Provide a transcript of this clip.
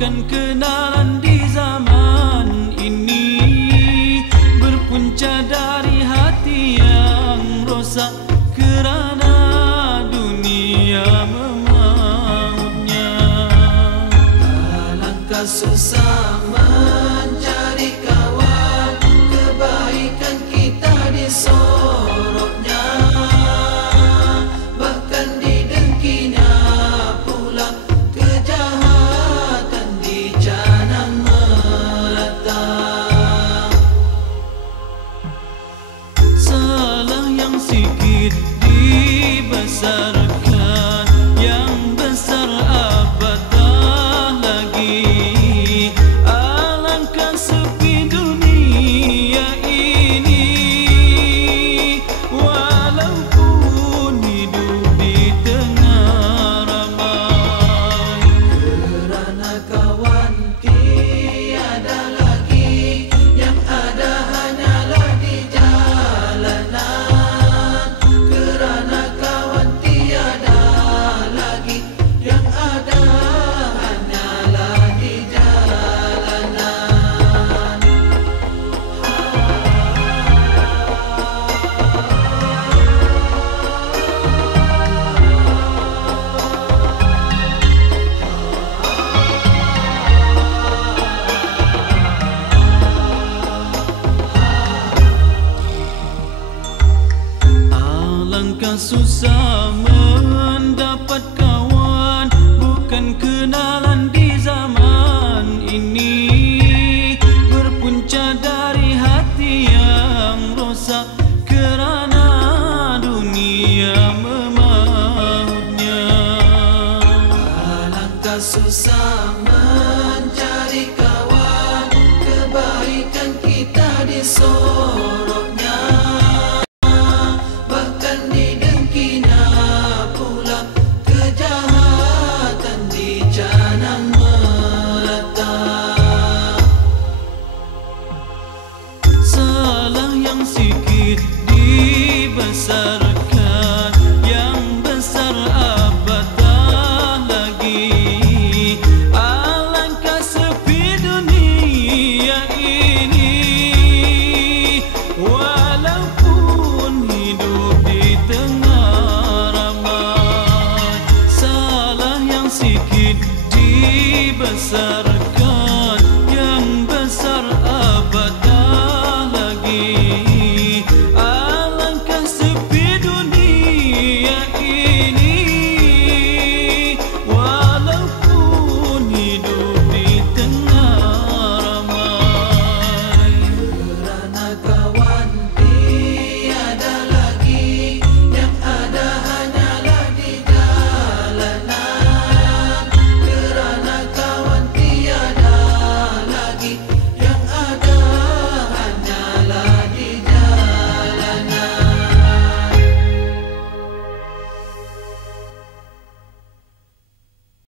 bukan kenalan di zaman ini, berpunca dari hati yang rosak kerana dunia memautnya. Alangkah susah mencari kawan, kebaikan kita disorotnya, bahkan didengkinya pula kejahatan di canang melata. Salah yang sikit dibesarkan, yang besar apatah lagi. Alangkah sepi dunia ini, walaupun hidup di tengah ramai. Kerana kawan tiada lagi, yang ada hanyalah di jalanan. Kerana kawan tiada lagi, yang ada hanyalah di jalanan. Alangkah susah mendapat kawan, bukan kenalan di zaman ini, berpunca dari hati yang rosak kerana dunia memautnya. Alangkah susah mencari kawan, kebaikan kita disorotnya, bahkan didengkinya pula kejahatan di canang melata. Salah yang sikit dibesarkan, yang besar apatah lagi. Alangkah sepi dunia ini, walaupun hidup di tengah ramai. Salah yang sikit dibesarkan,